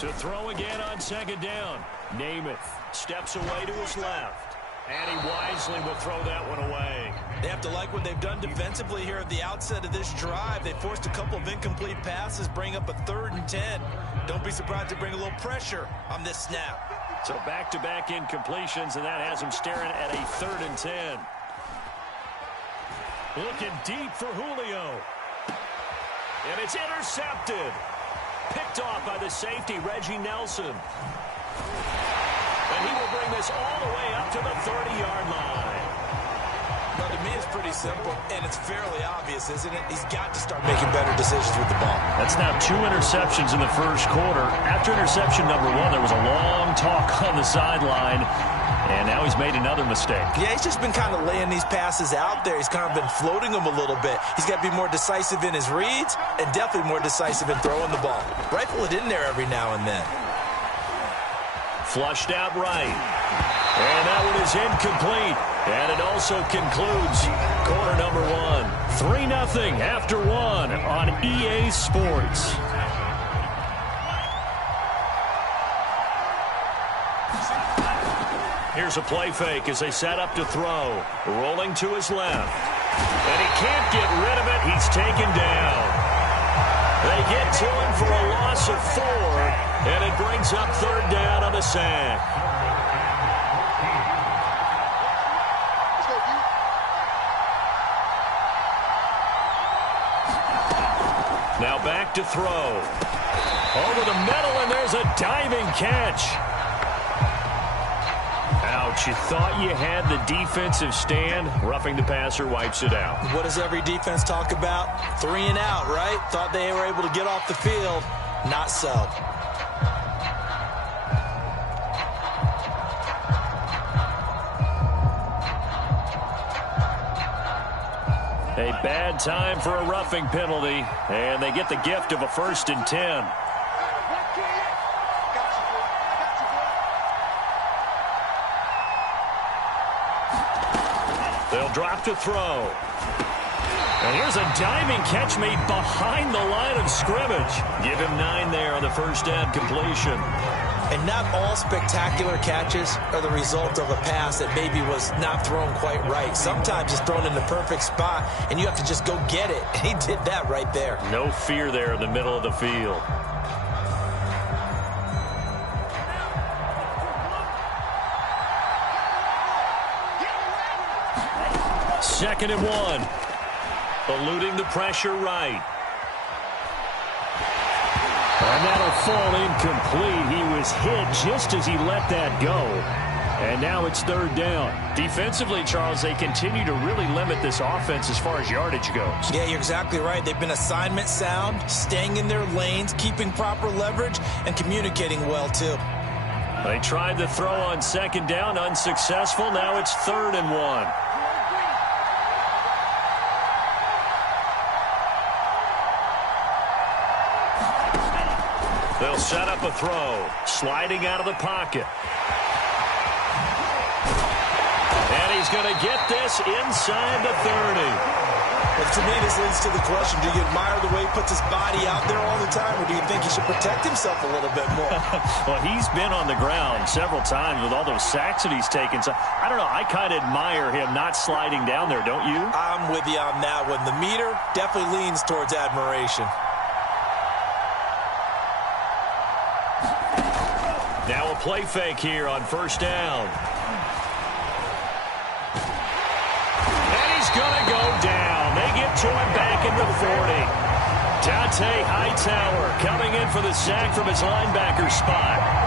To throw again on second down. Namath steps away to his left. And he wisely will throw that one away. They have to like what they've done defensively here at the outset of this drive. They forced a couple of incomplete passes, bring up a 3rd and 10. Don't be surprised to bring a little pressure on this snap. So back-to-back incompletions, and that has him staring at a 3rd and 10. Looking deep for Julio. And it's intercepted. Picked off by the safety, Reggie Nelson. And he will bring this all the way up to the 30-yard line. Well, to me, it's pretty simple, and it's fairly obvious, isn't it? He's got to start making better decisions with the ball. That's now 2 interceptions in the first quarter. After interception number 1, there was a long talk on the sideline, and now he's made another mistake. Yeah, he's just been kind of laying these passes out there. He's kind of been floating them a little bit. He's got to be more decisive in his reads and definitely more decisive in throwing the ball. Rifle it in there every now and then. Flushed out right. And that one is incomplete. And it also concludes quarter number 1. 3-0 after 1 on EA Sports. Here's a play fake as they set up to throw. Rolling to his left. And he can't get rid of it. He's taken down. They get to him for a loss of 4. And it brings up 3rd down on the sack. Now back to throw. Over the middle, and there's a diving catch. Ouch, you thought you had the defensive stand. Roughing the passer wipes it out. What does every defense talk about? 3 and out, right? Thought they were able to get off the field. Not so. A bad time for a roughing penalty, and they get the gift of a 1st and 10. They'll drop to throw. And here's a diving catch made behind the line of scrimmage. Give him 9 there on the first down completion. And not all spectacular catches are the result of a pass that maybe was not thrown quite right. Sometimes it's thrown in the perfect spot, and you have to just go get it. And he did that right there. No fear there in the middle of the field. Second and 1. Eluding the pressure right. And that'll fall incomplete. He was hit just as he let that go. And now it's 3rd down. Defensively, Charles, they continue to really limit this offense as far as yardage goes. Yeah, you're exactly right. They've been assignment sound, staying in their lanes, keeping proper leverage, and communicating well, too. They tried to throw on second down, unsuccessful. Now it's 3rd and 1. They'll set up a throw. Sliding out of the pocket. And he's going to get this inside the 30. Well, to me, this leads to the question, do you admire the way he puts his body out there all the time, or do you think he should protect himself a little bit more? Well, he's been on the ground several times with all those sacks that he's taken. So, I don't know, I kind of admire him not sliding down there, don't you? I'm with you on that one. The meter definitely leans towards admiration. Now a play fake here on first down. And he's going to go down. They get to him back in the 40. Dante Hightower coming in for the sack from his linebacker spot.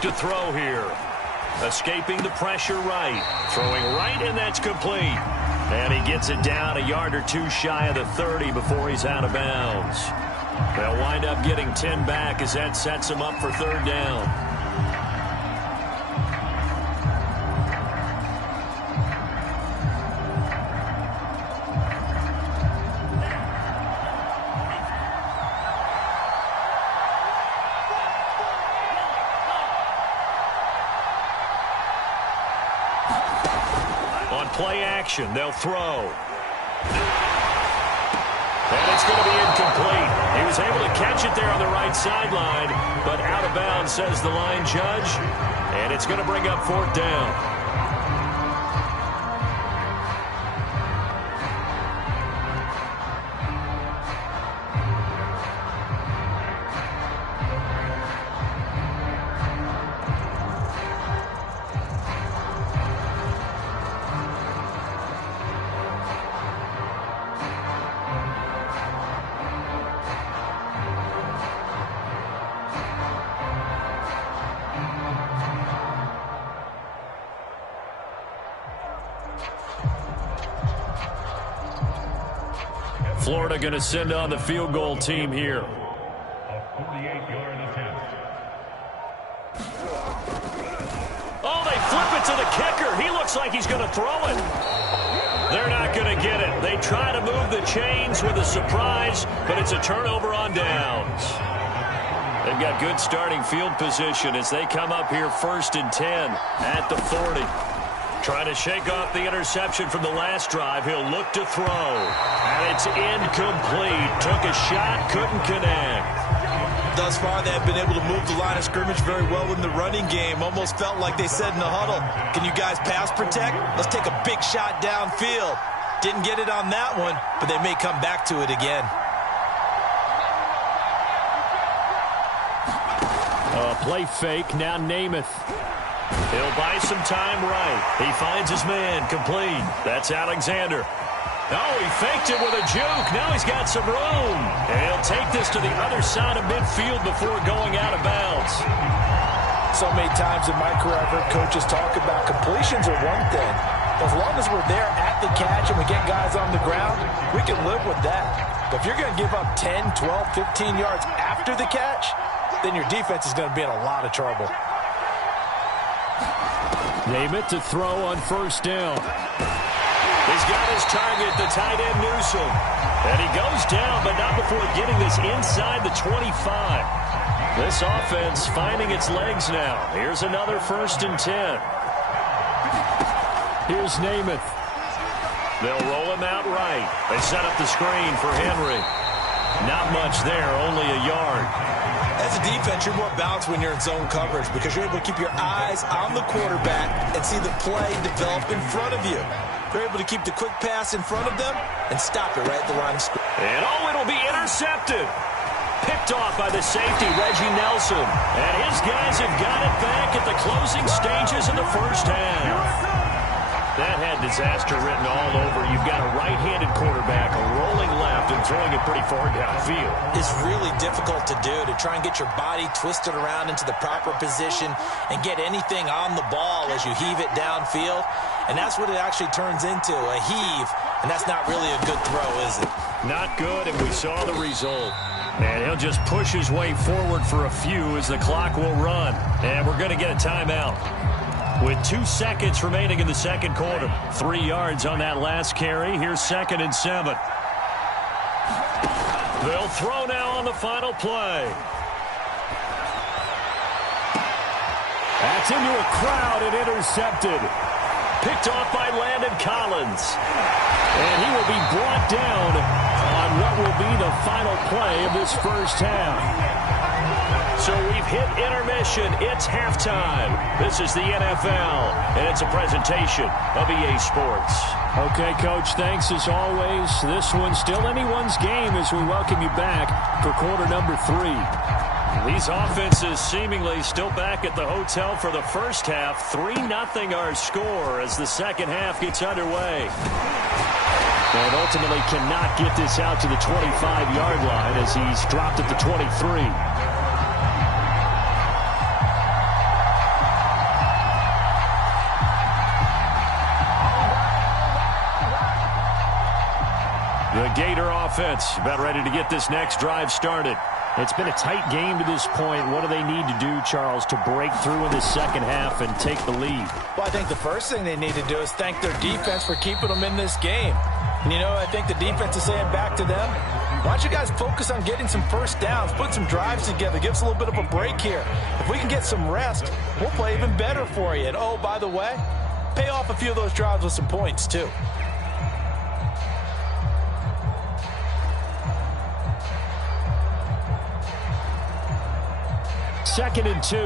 To throw here. Escaping the pressure right. Throwing right, and that's complete. And he gets it down a yard or 2 shy of the 30 before he's out of bounds. They'll wind up getting 10 back as that sets him up for 3rd down. play action. They'll throw. And it's going to be incomplete. He was able to catch it there on the right sideline, but out of bounds, says the line judge. And it's going to bring up 4th down. Florida going to send on the field goal team here. A 48-yard attempt. Oh, they flip it to the kicker. He looks like he's going to throw it. They're not going to get it. They try to move the chains with a surprise, but it's a turnover on downs. They've got good starting field position as they come up here 1st and 10 at the 40. Trying to shake off the interception from the last drive. He'll look to throw. And it's incomplete. Took a shot, couldn't connect. Thus far, they have been able to move the line of scrimmage very well in the running game. Almost felt like they said in the huddle, can you guys pass protect? Let's take a big shot downfield. Didn't get it on that one, but they may come back to it again. Play fake, now Namath. He'll buy some time right. He finds his man, complete. That's Alexander. Oh, he faked it with a juke. Now he's got some room. And he'll take this to the other side of midfield before going out of bounds. So many times in my career I've heard coaches talk about completions are one thing. As long as we're there at the catch and we get guys on the ground, we can live with that. But if you're going to give up 10, 12, 15 yards after the catch, then your defense is going to be in a lot of trouble. Namath to throw on 1st down. He's got his target, the tight end Newsom. And he goes down, but not before getting this inside the 25. This offense finding its legs now. Here's another 1st and 10. Here's Namath. They'll roll him out right. They set up the screen for Henry. Not much there, only a yard. As a defense, you're more balanced when you're in zone coverage because you're able to keep your eyes on the quarterback and see the play develop in front of you. You're able to keep the quick pass in front of them and stop it right at the line of scrimmage. And it'll be intercepted. Picked off by the safety, Reggie Nelson. And his guys have got it back at the closing stages of the 1st half. That had disaster written all over. You've got a right-handed quarterback, a rolling left, and throwing it pretty far downfield. It's really difficult to do, to try and get your body twisted around into the proper position and get anything on the ball as you heave it downfield. And that's what it actually turns into, a heave. And that's not really a good throw, is it? Not good, and we saw the result. And he'll just push his way forward for a few as the clock will run. And we're going to get a timeout. With 2 seconds remaining in the second quarter. 3 yards on that last carry. Here's 2nd and 7. They'll throw now on the final play. That's into a crowd and intercepted. Picked off by Landon Collins. And he will be brought down on what will be the final play of this 1st half. So we've hit intermission. It's halftime. This is the NFL, and it's a presentation of EA Sports. Okay, Coach, thanks as always. This one's still anyone's game as we welcome you back for quarter number 3. These offenses seemingly still back at the hotel for the 1st half. 3-0 our score as the 2nd half gets underway. And ultimately cannot get this out to the 25-yard line as he's dropped at the 23. The Gator offense about ready to get this next drive started. It's been a tight game to this point. What do they need to do, Charles, to break through in the 2nd half and take the lead? Well, I think the first thing they need to do is thank their defense for keeping them in this game. And, I think the defense is saying back to them, why don't you guys focus on getting some 1st downs, put some drives together, give us a little bit of a break here. If we can get some rest, we'll play even better for you. And, oh, by the way, pay off a few of those drives with some points, too. Second and 2.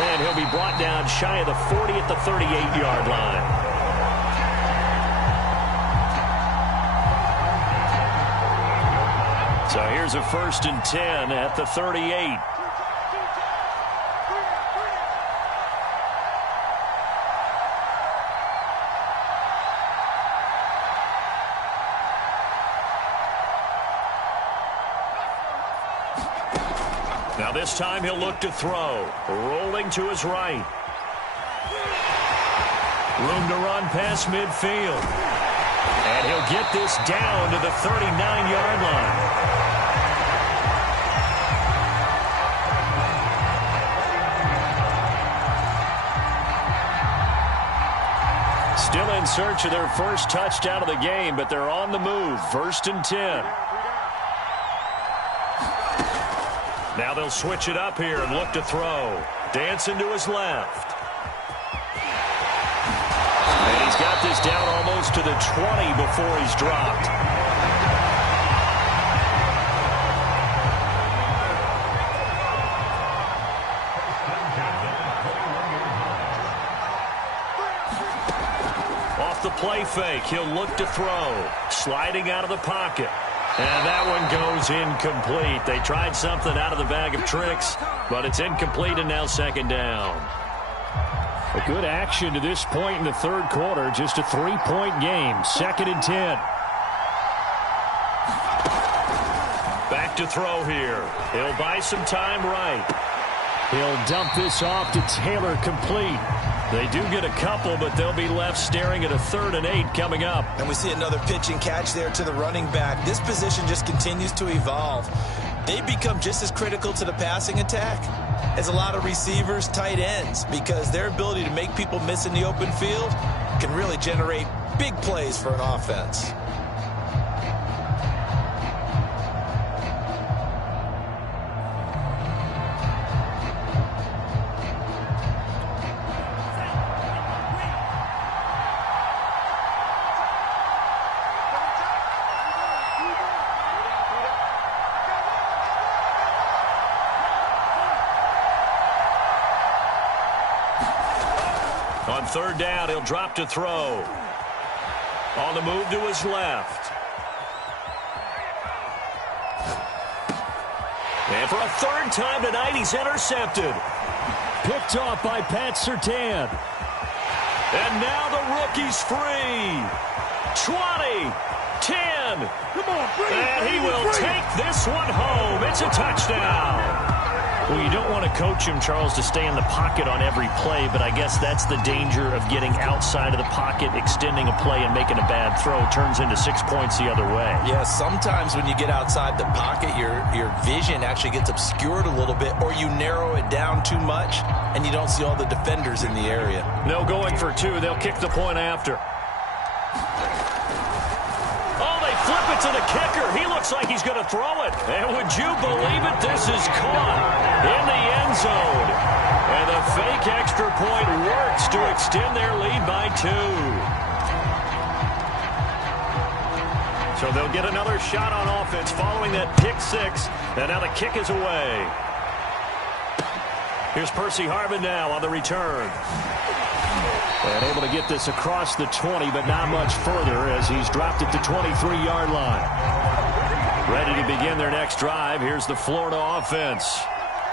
And he'll be brought down shy of the 40 at the 38-yard line. So here's a 1st and 10 at the 38. Now this time he'll look to throw. Rolling to his right. Room to run past midfield. And he'll get this down to the 39-yard line. Still in search of their first touchdown of the game, but they're on the move. 1st and 10. Now they'll switch it up here and look to throw. Dancing to his left. And he's got this down almost to the 20 before he's dropped. Off the play fake, he'll look to throw. Sliding out of the pocket. And that one goes incomplete. They tried something out of the bag of tricks, but it's incomplete and now 2nd down. A good action to this point in the 3rd quarter. Just a 3-point game. 2nd and 10. Back to throw here. He'll buy some time right. He'll dump this off to Taylor, complete. They do get a couple, but they'll be left staring at a 3rd and 8 coming up. And we see another pitch and catch there to the running back. This position just continues to evolve. They become just as critical to the passing attack as a lot of receivers, tight ends, because their ability to make people miss in the open field can really generate big plays for an offense. On 3rd down, he'll drop to throw. On the move to his left. And for a 3rd time tonight, he's intercepted. Picked off by Pat Surtain. And now the rookie's free. 20, 10. Come on, and he will take this one home. It's a touchdown. Well, you don't want to coach him, Charles, to stay in the pocket on every play, but I guess that's the danger of getting outside of the pocket, extending a play, and making a bad throw. It turns into 6 points the other way. Yeah, sometimes when you get outside the pocket, your vision actually gets obscured a little bit, or you narrow it down too much, and you don't see all the defenders in the area. No going for 2. They'll kick the point after. Flip it to the kicker. He looks like he's going to throw it. And would you believe it? This is caught in the end zone. And the fake extra point works to extend their lead by 2. So they'll get another shot on offense following that pick 6. And now the kick is away. Here's Percy Harvin now on the return. And able to get this across the 20, but not much further as he's dropped at the 23-yard line. Ready to begin their next drive. Here's the Florida offense.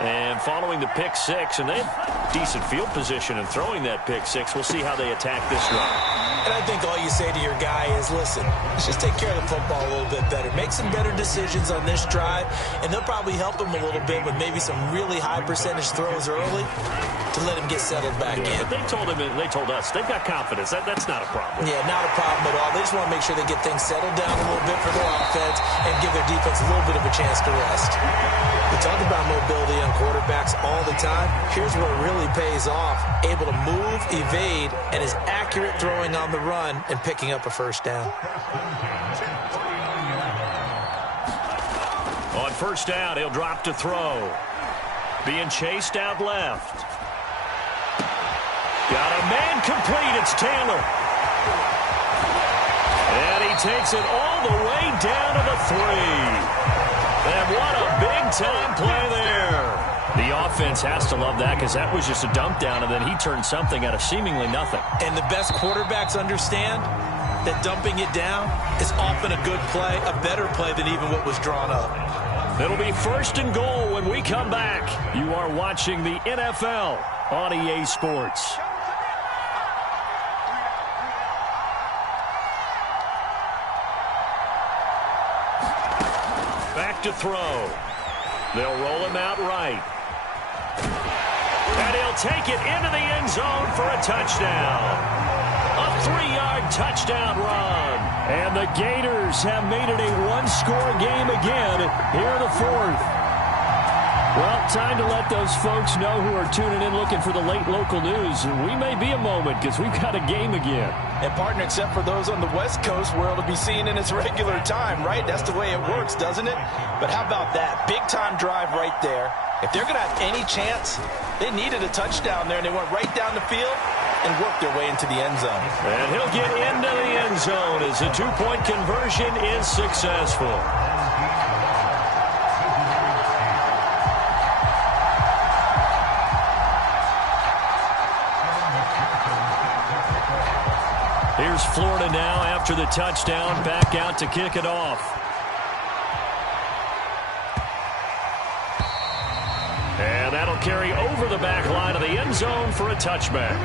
And following the pick 6, and they have decent field position in throwing that pick 6. We'll see how they attack this drive. And I think all you say to your guy is, listen, let's just take care of the football a little bit better. Make some better decisions on this drive, and they'll probably help him a little bit with maybe some really high percentage throws early to let him get settled back in. But they told him, and they told us, they've got confidence. That's not a problem. Yeah, not a problem at all. They just want to make sure they get things settled down a little bit for their offense and give their defense a little bit of a chance to rest. We talked about mobility on quarterbacks all the time. Here's where it really pays off. Able to move, evade, and is accurate throwing on the run and picking up a first down. On first down, he'll drop to throw. Being chased out left. Got a man complete. It's Taylor. And he takes it all the way down to the 3. And what a big-time play there. The offense has to love that because that was just a dump down, and then he turned something out of seemingly nothing. And the best quarterbacks understand that dumping it down is often a good play, a better play than even what was drawn up. It'll be first and goal when we come back. You are watching the NFL on EA Sports. Back to throw. They'll roll him out right. And he'll take it into the end zone for a touchdown. A 3-yard touchdown run. And the Gators have made it a one-score game again here in the 4th. Well, time to let those folks know who are tuning in looking for the late local news. We may be a moment because we've got a game again. And, partner, except for those on the West Coast where it'll be seen in its regular time, right? That's the way it works, doesn't it? But how about that? Big-time drive right there. If they're going to have any chance, they needed a touchdown there, and they went right down the field and worked their way into the end zone. And he'll get into the end zone as the two-point conversion is successful. Here's Florida now after the touchdown, back out to kick it off. And that'll carry over the back line of the end zone for a touchback.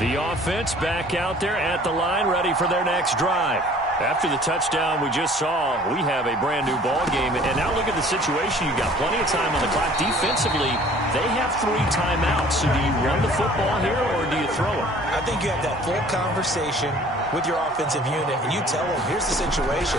The offense back out there at the line, ready for their next drive. After the touchdown we just saw, we have a brand new ball game. And now look at the situation. You've got plenty of time on the clock. Defensively, they have 3 timeouts. So do you run the football here or do you throw it? I think you have that full conversation with your offensive unit, and you tell them, here's the situation.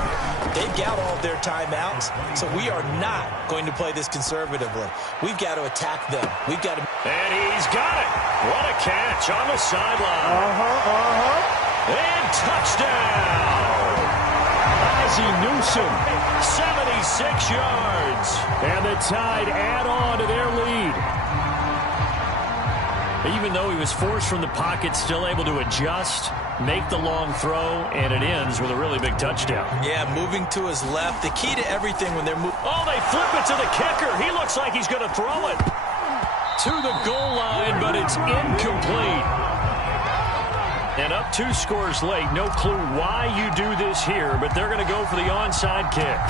They've got all of their timeouts, so we are not going to play this conservatively. We've got to attack them. We've got to... And he's got it. What a catch on the sideline. And touchdown. Ozzie Newsome, 76 yards. And the Tide add on to their lead. Even though he was forced from the pocket, still able to adjust, make the long throw, and it ends with a really big touchdown. Yeah, moving to his left. The key to everything when they're moving. Oh, they flip it to the kicker. He looks like he's going to throw it to the goal line, but it's incomplete. And up 2 scores late. No clue why you do this here, but they're going to go for the onside kick.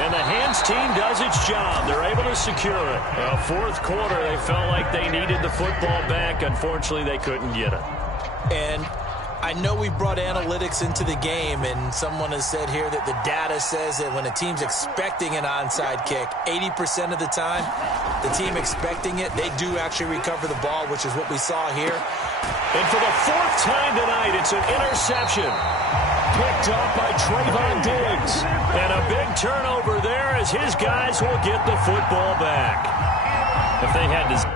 And the hands team does its job. They're able to secure it. Fourth quarter, they felt like they needed the football back. Unfortunately, they couldn't get it. And I know we brought analytics into the game, and someone has said here that the data says that when a team's expecting an onside kick, 80% of the time, the team expecting it, they do actually recover the ball, which is what we saw here. And for the 4th time tonight, it's an interception. Picked up by Trayvon Diggs. And a big turnover there as his guys will get the football back. If they had to...